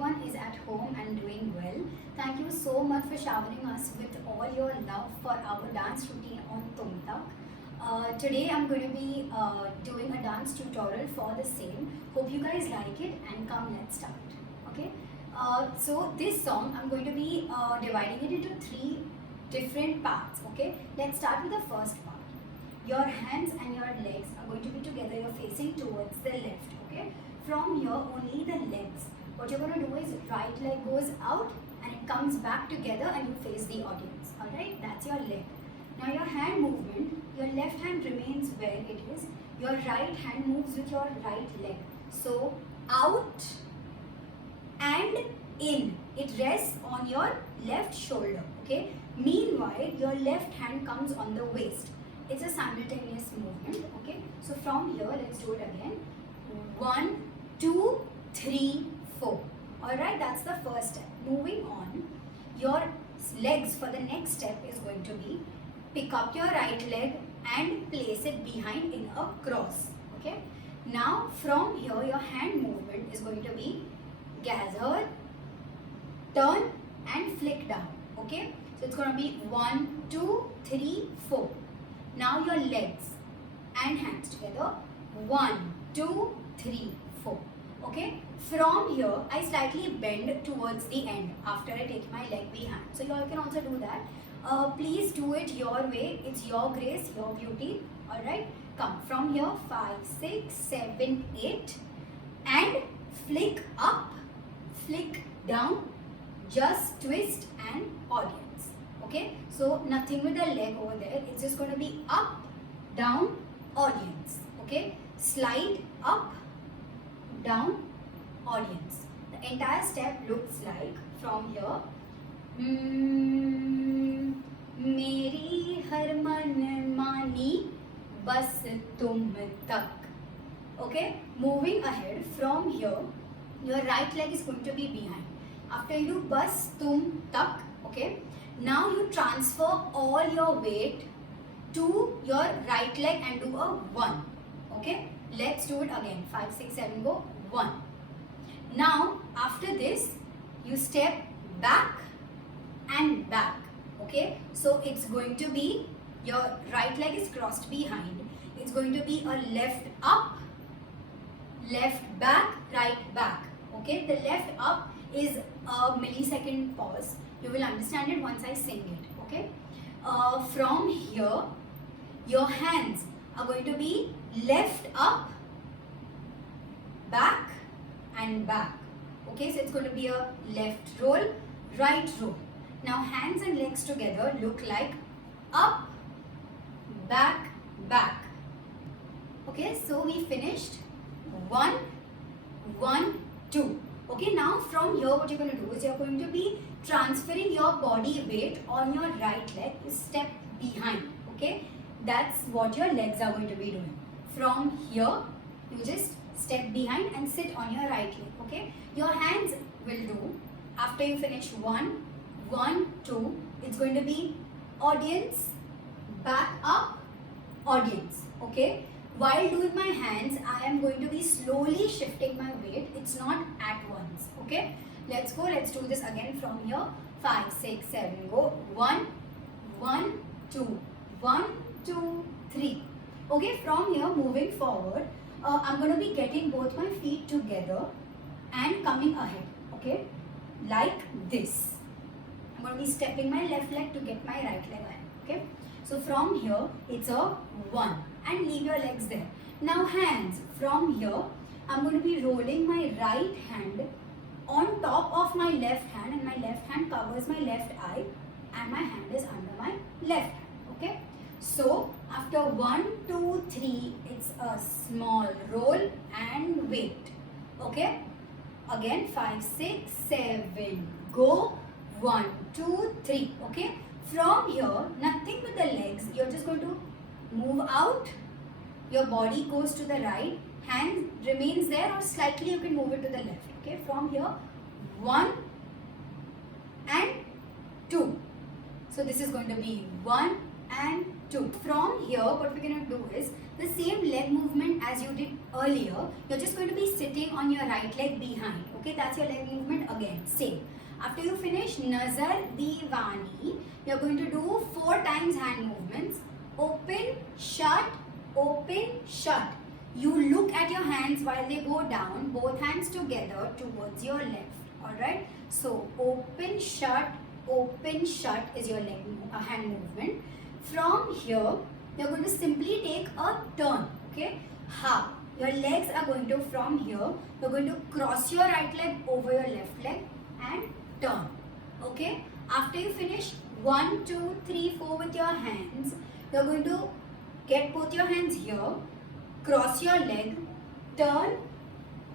everyone is at home and doing well. Thank you so much for showering us with all your love for our dance routine on Tumtak. Today I'm going to be doing a dance tutorial for the same. Hope you guys like it and come, let's start. Okay. So this song I'm going to be dividing it into 3 different parts. Okay. Let's start with the first part. Your hands and your legs are going to be together. You're facing towards the left. Okay. From here only the legs. What you're going to do is right leg goes out and it comes back together and you face the audience. Alright, that's your leg. Now your hand movement, your left hand remains where it is. Your right hand moves with your right leg. So out and in. It rests on your left shoulder. Okay. Meanwhile, your left hand comes on the waist. It's a simultaneous movement. Okay. So from here, let's do it again. 1, 2, 3, 4. Alright, that's the first step. Moving on, your legs for the next step is going to be pick up your right leg and place it behind in a cross. Okay. Now from here, your hand movement is going to be gather, turn and flick down. Okay. So it's going to be 1, 2, 3, 4. Now your legs and hands together. 1, 2, 3, 4. Okay. From here, I slightly bend towards the end after I take my leg behind. So you all can also do that. Please do it your way. It's your grace, your beauty. Alright. Come from here. 5, 6, 7, 8. And flick up, flick down, just twist and audience. Okay. So nothing with the leg over there. It's just going to be up, down, audience. Okay. Slide up, down, audience. The entire step looks like from here. मेरी हर मन मानी बस तुम तक. Okay, moving ahead from here, your right leg is going to be behind. After you do bas tum tak, okay, now you transfer all your weight to your right leg and do a 1. Okay, let's do it again. 5, 6, 7, go. 1. Now after this you step back and back. Okay, so it's going to be your right leg is crossed behind. It's going to be a left up, left back, right back. Okay, the left up is a millisecond pause. You will understand it once I sing it. Okay, from here your hands are going to be left up, back and back. Okay, so it's going to be a left roll, right roll. Now hands and legs together look like up, back, back. Okay, so we finished 1, 1, 2. Okay, now from here what you're going to do is you're going to be transferring your body weight on your right leg. You step behind. Okay, that's what your legs are going to be doing. From here you just step behind and sit on your right leg. Okay, your hands will do after you finish 1, 1, 2. It's going to be audience, back up, audience. Okay, while doing my hands I am going to be slowly shifting my weight. It's not at once. Okay, let's go. Let's do this again from here. 5, 6, 7, go. 1, 1, 2, 1, 2, 3. Okay, from here moving forward, I'm going to be getting both my feet together and coming ahead. Okay, like this. I'm going to be stepping my left leg to get my right leg ahead. Okay, so from here it's a 1 and leave your legs there. Now hands, from here I'm going to be rolling my right hand on top of my left hand and my left hand covers my left eye and my hand is under my left hand. Okay, so after 1, 2, 3, it's a small roll and wait. Okay, again 5, 6, 7, go. 1, 2, 3. Okay, from here nothing with the legs. You're just going to move out. Your body goes to the right, hand remains there or slightly you can move it to the left. Okay, from here 1 and 2. So this is going to be 1, and 2. From here, what we're going to do is the same leg movement as you did earlier. You're just going to be sitting on your right leg behind. Okay, that's your leg movement again. Same. After you finish Nazar Diwani, you're going to do 4 times hand movements. Open, shut, open, shut. You look at your hands while they go down, both hands together towards your left. Alright, so open, shut is your hand movement. From here, you're going to simply take a turn. Okay, how? Your legs are going to, from here, you're going to cross your right leg over your left leg and turn. Okay, after you finish 1, 2, 3, 4 with your hands, you're going to get both your hands here, cross your leg, turn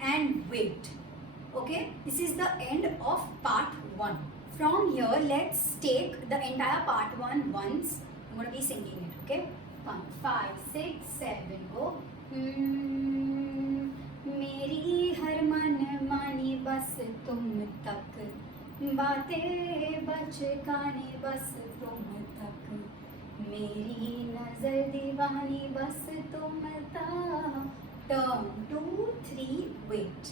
and wait. Okay, this is the end of part 1. From here, let's take the entire part 1 once. I'm going to be singing it. Okay, 1, 5, 6, 7, go. मेरी हर मन मानी बस तुम तक, बातें बचकानी बस तुम तक, मेरी नजर दीवानी बस तुम तक. Turn 2, 3, wait.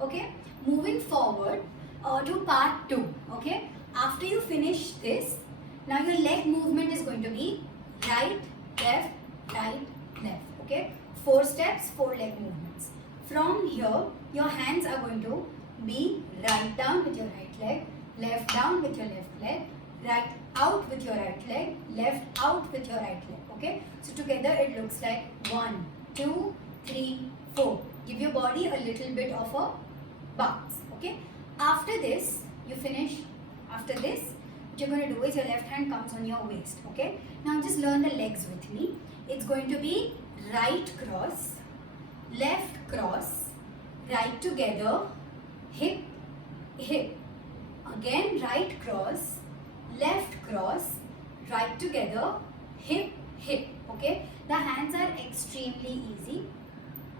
Okay, moving forward to part 2. Okay, after you finish this, now your leg movement is going to be right, left, right, left. Okay, 4 steps, 4 leg movements. From here, your hands are going to be right down with your right leg, left down with your left leg, right out with your right leg, left out with your right leg. Okay, so together it looks like 1, 2, 3, 4. Give your body a little bit of a bounce. Okay, after this, you finish. After this, what you're going to do is your left hand comes on your waist. Okay, now just learn the legs with me. It's going to be right cross, left cross, right together, hip, hip. Again right cross, left cross, right together, hip, hip. Okay, the hands are extremely easy.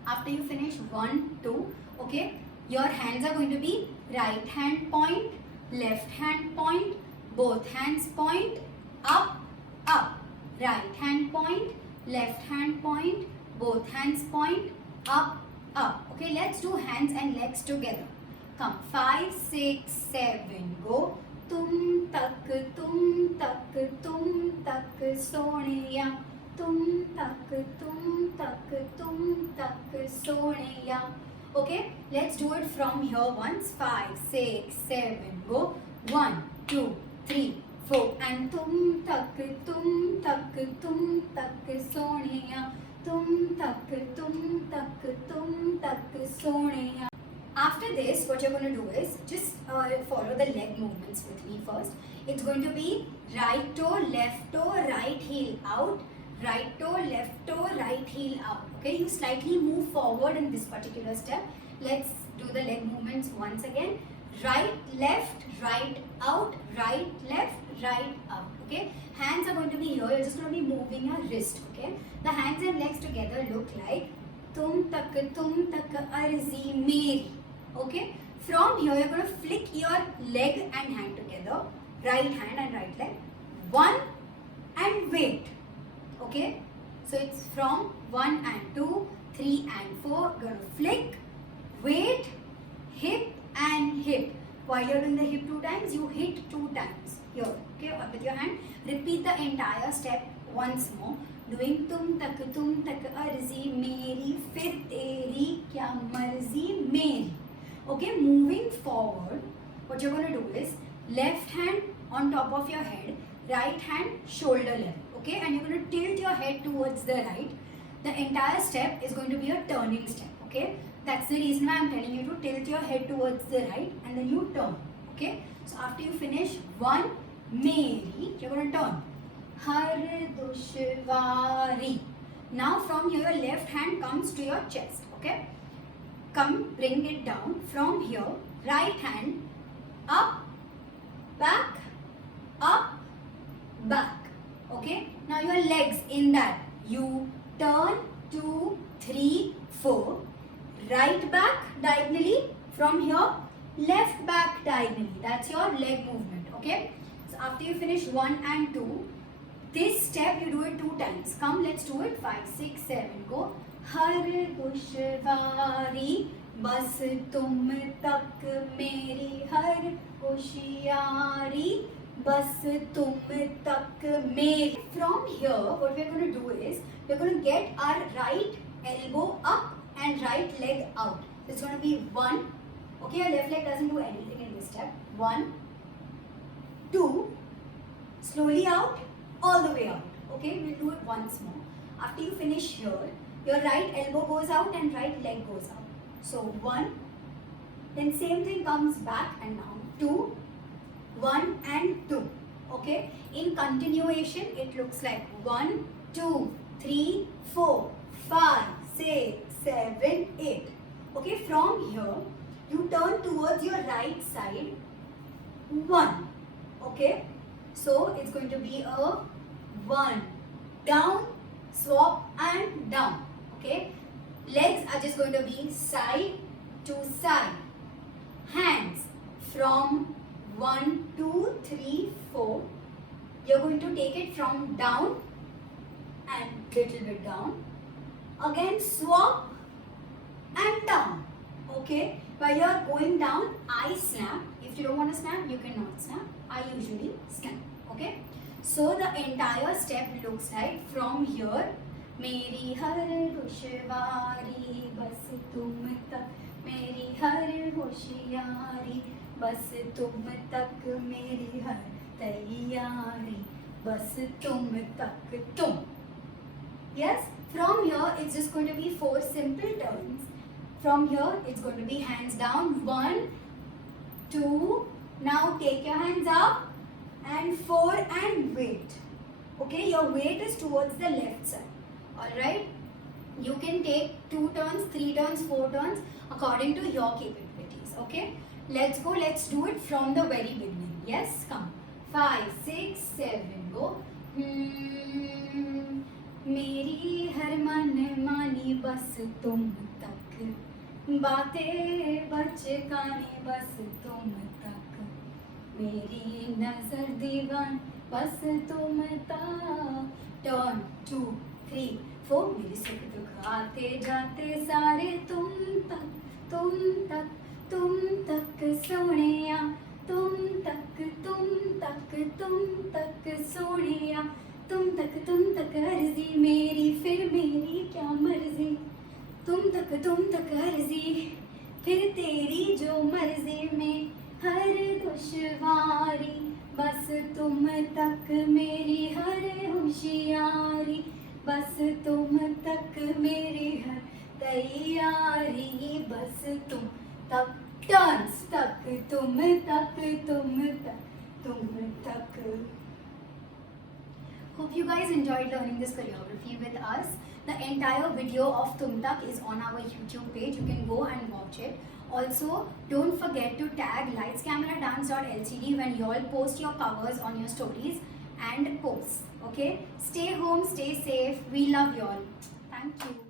After you finish 1, 2, okay, your hands are going to be right hand point, left hand point, both hands point, up, up. Right hand point, left hand point, both hands point, up, up. Okay, let's do hands and legs together. Come, 5, 6, 7, go. Tum tak, soneya. Tum tak, soneya. Okay, let's do it from here once. 5, 6, 7, go. 1, 2, 3, 4. And tum tak, soneya. Tum tak, soneya. After this, what you're going to do is just follow the leg movements with me first. It's going to be right toe, right heel out, right toe, right heel out. Okay, you slightly move forward in this particular step. Let's do the leg movements once again. Right, left, right out, right, left, right out. Okay, hands are going to be here. You're just going to be moving your wrist. Okay, the hands and legs together look like tum tak arzi meri. Okay, from here you're going to flick your leg and hand together, right hand and right leg, 1 and wait. Okay, so it's from 1 and 2, 3 and 4, you're going to flick, wait, hip and hip. While you're doing the hip 2 times, you hit 2 times here. Okay, or with your hand, repeat the entire step once more. Doing tum tak arzi meri, fir teri kya marzi meri. Okay, moving forward, what you're going to do is left hand on top of your head, right hand shoulder level. Okay, and you're going to tilt your head towards the right. The entire step is going to be a turning step. Okay, that's the reason why I'm telling you to tilt your head towards the right and then you turn. Okay, so after you finish 1 meri, you're going to turn. Har dushvari. Now from here, your left hand comes to your chest. Okay, come, bring it down. From here, right hand up, back, up, back. Okay, now your legs in that. You turn 2, 3, 4. Right back diagonally. From here, left back diagonally. That's your leg movement. Okay, so after you finish 1 and 2, This step you do it 2 times. Come, let's do it. 5, 6, 7. Go. हर दुश्वारी बस तुम तक मेरी हर होशियारी बस तुम तक मेरी. From here, what we're going to do is we're going to get our right elbow up and right leg out. It's going to be 1. Okay, your left leg doesn't do anything in this step. 1, 2, slowly out, all the way out. Okay, we'll do it once more. After you finish here, your right elbow goes out and right leg goes out. So 1, then same thing comes back and down. 2, 1 and 2. Okay, in continuation it looks like 1, 2, 3, 4, 5, 6, 7, 8. Okay, from here you turn towards your right side. 1. Okay, so it's going to be a 1, down, swap and down. Okay, legs are just going to be side to side. Hands from 1, 2, 3, 4. You're going to take it from down and little bit down. Again swap and down. Okay, while you're going down, I snap. If you don't want to snap, you cannot snap. I usually snap. Okay, so the entire step looks like from here. मेरी हर दुश्वारी बस तुम तक मेरी हर होशियारी बस तुम तक मेरी हर तैयारी बस तुम तक तुम. Yes, from here it's just going to be 4 simple turns. From here it's going to be hands down. 1, 2, now take your hands up and 4 and wait. Okay, your weight is towards the left side. Alright, you can take 2 turns, 3 turns, 4 turns according to your capabilities. Okay, let's go. Let's do it from the very beginning. Yes, come. 5, 6, 7, go. मेरी हर मन मानी बस तुम तक बातें बचकानी बस तुम तक मेरी नजर दीवान बस तुम तक. Turn 2, 3, 4. मेरे सुख दुख आते जाते सारे तुम तक तुम तक तुम तक सोनिया तुम तक तुम तक तुम तक सोनिया तुम तक अर्जी मेरी फिर मेरी क्या मर्जी तुम तक अर्जी फिर तेरी जो मर्जी में हर दुश्वारी बस तुम तक मेरी हर होशियारी बस तुम तक मेरी हर तैयारी बस तुम तक. टर्न्स तक तुम तक तुम तक तुम तक. Hope you guys enjoyed learning this choreography with us. The entire video of Tum Tak is on our YouTube page. You can go and watch it. Also, don't forget to tag lightscameradance.lcd when you all post your powers on your stories and posts. Okay? Stay home, stay safe. We love you all. Thank you.